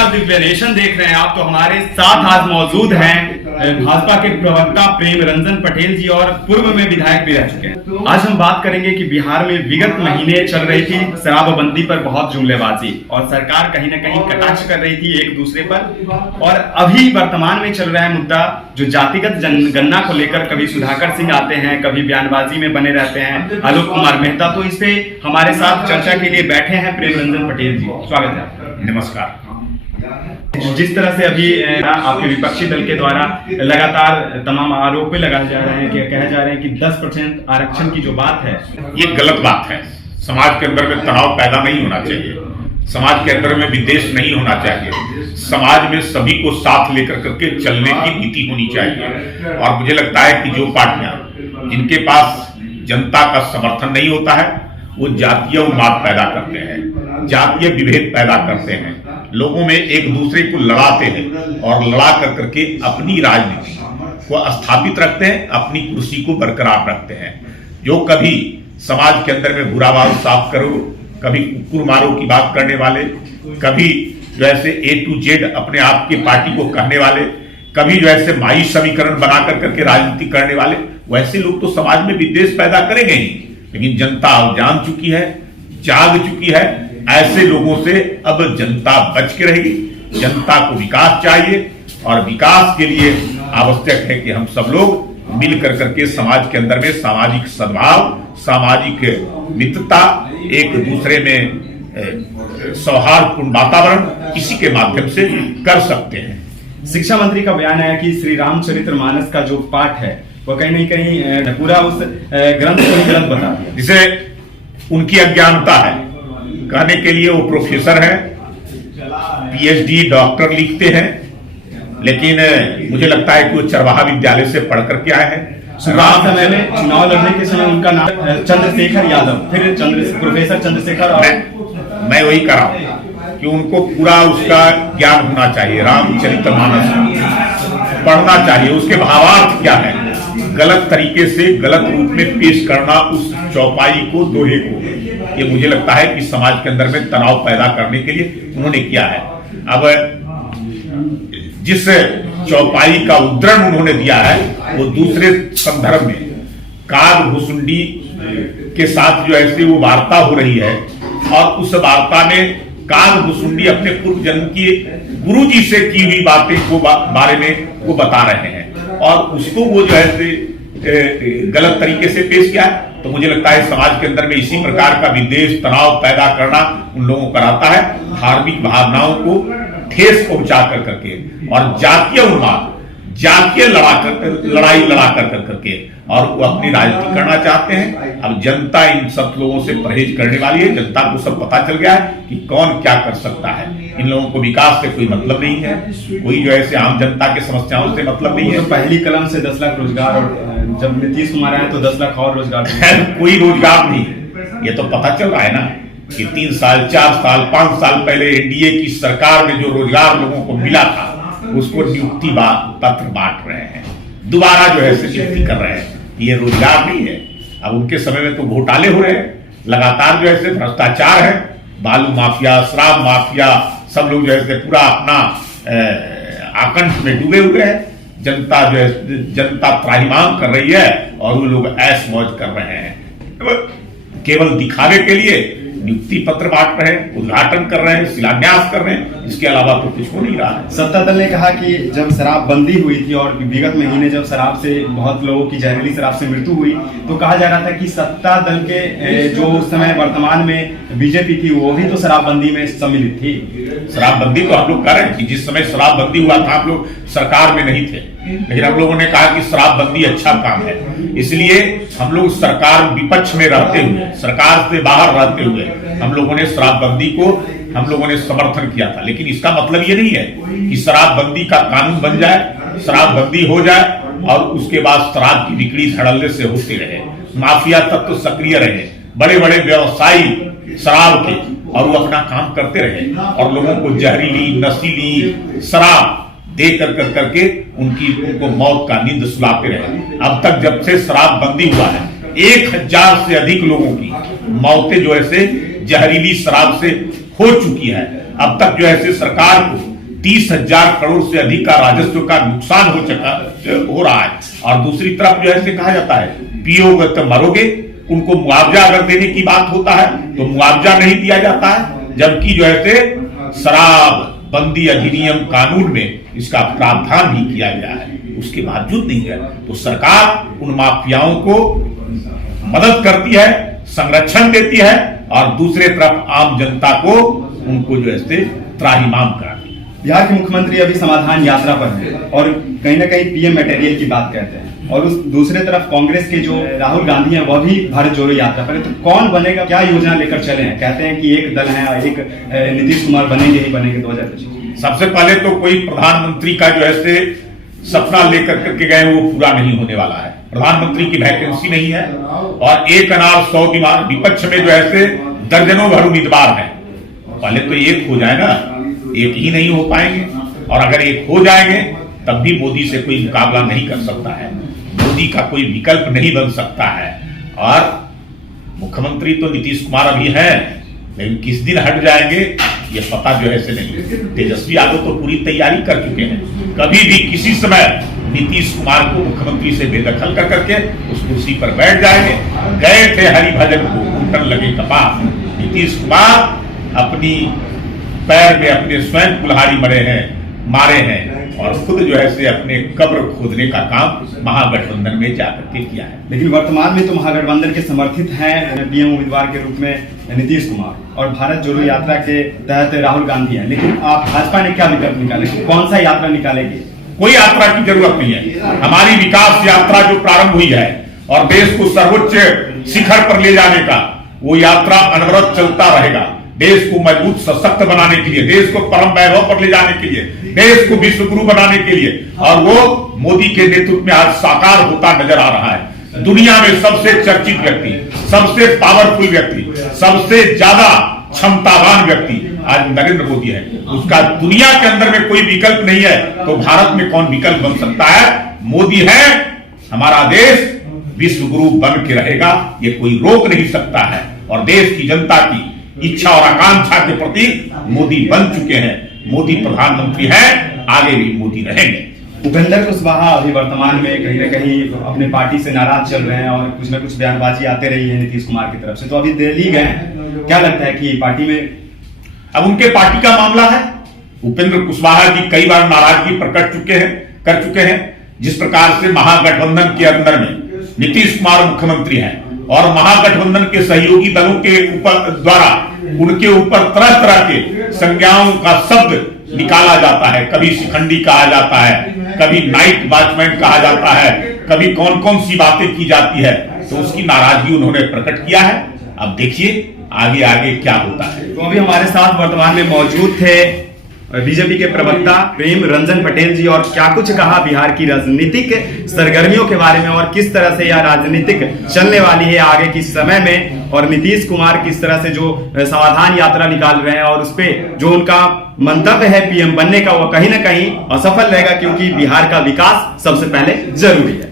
नमस्कार, दिव्य नेशन देख रहे हैं आप। तो हमारे साथ आज मौजूद हैं भाजपा के प्रवक्ता प्रेम रंजन पटेल जी और पूर्व में विधायक भी रह चुके हैं। आज हम बात करेंगे कि बिहार में विगत महीने चल रही थी शराबबंदी पर बहुत जुमलेबाजी और सरकार कहीं ना कहीं कटाक्ष कर रही थी एक दूसरे पर। और अभी वर्तमान में चल रहा है मुद्दा जो जातिगत जनगणना को लेकर कभी सुधाकर सिंह आते हैं, कभी बयानबाजी में बने रहते हैं आलोक कुमार मेहता। तो इस पे हमारे साथ चर्चा के लिए बैठे हैं प्रेम रंजन पटेल जी। स्वागत है आपका। नमस्कार। जिस तरह से अभी आपके विपक्षी दल के द्वारा लगातार तमाम आरोप लगाए जा रहे हैं कि कहे जा रहे हैं कि 10% आरक्षण की जो बात है ये गलत बात है। समाज के अंदर में तनाव पैदा नहीं होना चाहिए, समाज के अंदर में विद्वेष नहीं होना चाहिए, समाज में सभी को साथ लेकर करके चलने की नीति होनी चाहिए। और मुझे लगता है कि जो पार्टियां जिनके पास जनता का समर्थन नहीं होता है वो जातीय उन्माद पैदा करते हैं, जातीय विभेद पैदा करते हैं, लोगों में एक दूसरे को लड़ाते हैं और लड़ा कर करके अपनी राजनीति को स्थापित रखते हैं, अपनी कुर्सी को बरकरार रखते हैं। जो कभी समाज के अंदर में बुरा बात साफ करो, कभी कुकुर मारो की बात करने वाले, कभी जो ऐसे A to Z अपने आप की पार्टी को कहने वाले, कभी जो ऐसे माई समीकरण बना कर करके राजनीति करने वाले, वैसे लोग तो समाज में विद्वेष पैदा करेंगे ही। लेकिन जनता अब जान चुकी है, जाग चुकी है। ऐसे लोगों से अब जनता बच के रहेगी। जनता को विकास चाहिए और विकास के लिए आवश्यक है कि हम सब लोग मिलकर करके समाज के अंदर में सामाजिक सद्भाव, सामाजिक मित्रता, एक दूसरे में सौहार्दपूर्ण वातावरण इसी के माध्यम से कर सकते हैं। शिक्षा मंत्री का बयान है कि श्री रामचरितमानस का जो पाठ है वो कहीं ना कहीं पूरा उस ग्रंथ को ही गलत बता दिया, जिसे उनकी अज्ञानता है। कहने के लिए वो प्रोफेसर है, PhD डॉक्टर लिखते हैं, लेकिन मुझे लगता है कि वो चरवाहा विद्यालय से पढ़ करके आए हैं। शुरुआत समय में चुनाव लड़ने के समय उनका नाम चंद्रशेखर यादव, फिर प्रोफेसर चंद्रशेखर। और मैं वही कह रहा हूं कि उनको पूरा उसका ज्ञान होना चाहिए। रामचरितमानस पढ़ना चाहिए, उसके भावार्थ क्या है, गलत तरीके से गलत रूप में पेश करना उस चौपाई को, दोहे को, ये मुझे लगता है कि समाज के अंदर में तनाव पैदा करने के लिए उन्होंने किया है। अब जिस चौपाई का उद्धरण उन्होंने दिया है वो दूसरे संदर्भ में काग भुसुंडी के साथ जो ऐसे वो वार्ता हो रही है और उस वार्ता में काग भुसुंडी अपने पूर्व जन्म की गुरुजी से की हुई बातें को बारे में वो बता रहे हैं और उसको वो जो है गलत तरीके से पेश किया है। तो मुझे लगता है समाज के अंदर में इसी प्रकार का विद्वेष, तनाव पैदा करना उन लोगों को कराता है, धार्मिक भावनाओं को ठेस पहुंचा कर करके और जातीय उन्माद, जातीय लड़ाई लड़ा कर करके और वो अपनी राजनीति करना चाहते हैं। अब जनता इन सब लोगों से परहेज करने वाली है। जनता को सब पता चल गया है कि कौन क्या कर सकता है। इन लोगों को विकास से कोई मतलब नहीं है, कोई जो ऐसे आम जनता के समस्याओं से मतलब नहीं है। तो पहली कलम से 10 लाख रोजगार और जब नीतीश कुमार आए तो 10 लाख और रोजगार कोई रोजगार नहीं। ये तो पता चल रहा है ना कि 3 साल, 4 साल, 5 साल पहले एनडीए की सरकार में जो रोजगार लोगों को मिला था उसको नियुक्ति पत्र बांट रहे हैं, दोबारा जो है नियुक्ति कर रहे हैं। ये रोजगार नहीं है। अब उनके समय में तो घोटाले हो रहे हैं, लगातार जो है भ्रष्टाचार है, बालू माफिया, शराब माफिया, सब लोग जो है पूरा अपना आकंठ में डूबे हुए हैं। जनता जो है जनता त्राहिमाम कर रही है और वो लोग ऐश मौज कर रहे हैं। केवल दिखावे के लिए नियुक्ति पत्र बांट रहे हैं, उद्घाटन कर रहे हैं, शिलान्यास कर रहे हैं, इसके अलावा तो कुछ हो नहीं रहा है। सत्ता दल ने कहा कि जब शराबबंदी हुई थी और विगत महीने जब शराब से बहुत लोगों की जहरीली शराब से मृत्यु हुई तो कहा जा रहा था कि सत्ता दल के जो उस समय वर्तमान में बीजेपी थी वो भी तो शराबबंदी में सम्मिलित थी। शराबबंदी तो हम लोग कर रहे हैं कि जिस समय शराबबंदी हुआ था हम लोग सरकार में नहीं थे, लेकिन हम लोगों ने कहा कि शराबबंदी अच्छा काम है, इसलिए हम लोग सरकार विपक्ष में रहते हुए, सरकार से बाहर रहते हुए हम लोगों ने शराबबंदी को हम लोगों ने समर्थन किया था। लेकिन इसका मतलब ये नहीं है कि शराबबंदी का कानून बन जाए, शराबबंदी हो जाए और उसके बाद शराब की बिक्री धड़ल्ले से होती रहे, माफिया तत्व सक्रिय रहे, बड़े बड़े व्यवसायी शराब के और वो अपना काम करते रहे और लोगों को जहरीली नशीली शराब दे कर करके उनको मौत का नींद सुलाते रहे। अब तक जब से शराबबंदी हुआ है 1000 से अधिक लोगों की मौतें जो है जहरीली शराब से हो चुकी है। अब तक जो है सरकार को 30,000 करोड़ से अधिक का राजस्व का नुकसान हो रहा है। और दूसरी तरफ जो है कहा जाता है पियोगे तो मरोगे, उनको मुआवजा अगर देने की बात होता है तो मुआवजा नहीं दिया जाता है, जबकि जो है शराब बंदी अधिनियम कानून में इसका प्रावधान भी किया गया है, उसके बावजूद नहीं है। तो सरकार उन माफियाओं को मदद करती है, संरक्षण देती है, और दूसरे तरफ आम जनता को उनको जो है त्राहिमाम कराती है। बिहार के मुख्यमंत्री अभी समाधान यात्रा पर है और कहीं ना कहीं पीएम मटेरियल की बात कहते हैं, और उस दूसरे तरफ कांग्रेस के जो राहुल गांधी हैं वह भी भारत जोड़ो यात्रा पर है। तो कौन बनेगा, क्या योजना लेकर चले हैं? कहते हैं कि एक दल है, एक नीतीश कुमार बनेंगे ही बनेंगे 2025। सबसे पहले तो कोई प्रधानमंत्री का जो है सपना लेकर करके गए वो पूरा नहीं होने वाला है। प्रधानमंत्री की वैकेंसी नहीं है, और एक अनार 100 बीमार, विपक्ष में जो है दर्जनों भर उम्मीदवार हैं। पहले तो एक हो जाए ना, एक ही नहीं हो पाएंगे, और अगर एक हो जाएंगे तब भी मोदी से कोई मुकाबला नहीं कर सकता है, मोदी का कोई विकल्प नहीं बन सकता है। और मुख्यमंत्री तो नीतीश कुमार अभी है, लेकिन किस दिन हट जाएंगे ये पता जो है नहीं। तेजस्वी यादव तो पूरी तैयारी कर चुके हैं, कभी भी किसी समय नीतीश कुमार को मुख्यमंत्री से बेदखल कर करके उस कुर्सी पर बैठ जाएंगे। गए थे हरिभजन को घुटन लगे कपास, नीतीश कुमार अपनी पैर में अपने स्वयं कुल्हाड़ी मारे हैं, और खुद जो है अपने कब्र खोदने का काम महागठबंधन में जाकर के किया है। लेकिन वर्तमान में तो महागठबंधन के समर्थित हैं पीएम उम्मीदवार के रूप में नीतीश कुमार, और भारत जोड़ो यात्रा के तहत राहुल गांधी हैं। लेकिन आप भाजपा ने क्या विकल्प निकाले, कौन सा यात्रा निकालेगी? कोई यात्रा की जरूरत नहीं है। हमारी विकास यात्रा जो प्रारंभ हुई है और देश को सर्वोच्च शिखर पर ले जाने का, वो यात्रा अनवरत चलता रहेगा। देश को मजबूत सशक्त बनाने के लिए, देश को परम वैभव पर ले जाने के लिए, देश को विश्व गुरु बनाने के लिए, और वो मोदी के नेतृत्व में आज साकार होता नजर आ रहा है। दुनिया में सबसे चर्चित व्यक्ति, सबसे पावरफुल व्यक्ति, सबसे ज्यादा क्षमतावान व्यक्ति आज नरेंद्र मोदी है। उसका दुनिया के अंदर में कोई विकल्प नहीं है, तो भारत में कौन विकल्प बन सकता है? मोदी है, हमारा देश विश्व गुरु बन के रहेगा, ये कोई रोक नहीं सकता है। और देश की जनता की इच्छा और आकांक्षा के प्रति मोदी बन चुके हैं। मोदी प्रधानमंत्री है, आगे भी मोदी रहेंगे। उपेंद्र कुशवाहा अभी वर्तमान में कहीं ना कहीं अपने पार्टी से नाराज चल रहे हैं, और कुछ ना कुछ बयानबाजी आते रही है नीतीश कुमार की तरफ से, तो अभी दिल्ली गए हैं। क्या लगता है कि पार्टी में अब उनके पार्टी का मामला है? उपेंद्र कुशवाहा जी कई बार नाराजगी कर चुके हैं। जिस प्रकार से महागठबंधन के अंदर में नीतीश कुमार मुख्यमंत्री हैं, और महागठबंधन के सहयोगी दलों के ऊपर द्वारा उनके ऊपर तरह तरह के संज्ञाओं का शब्द निकाला जाता है। कभी शिखंडी कहा जाता है, कभी नाइट वॉचमैन कहा जाता है, कभी कौन कौन सी बातें की जाती है, तो उसकी नाराजगी उन्होंने प्रकट किया है। अब देखिए आगे आगे क्या होता है। तो अभी हमारे साथ वर्तमान में मौजूद थे बीजेपी के प्रवक्ता प्रेम रंजन पटेल जी, और क्या कुछ कहा बिहार की राजनीतिक सरगर्मियों के बारे में, और किस तरह से यह राजनीतिक चलने वाली है आगे के समय में, और नीतीश कुमार किस तरह से जो समाधान यात्रा निकाल रहे हैं, और उस पर जो उनका मंतव्य है पीएम बनने का, वो कहीं ना कहीं असफल रहेगा, क्योंकि बिहार का विकास सबसे पहले जरूरी है।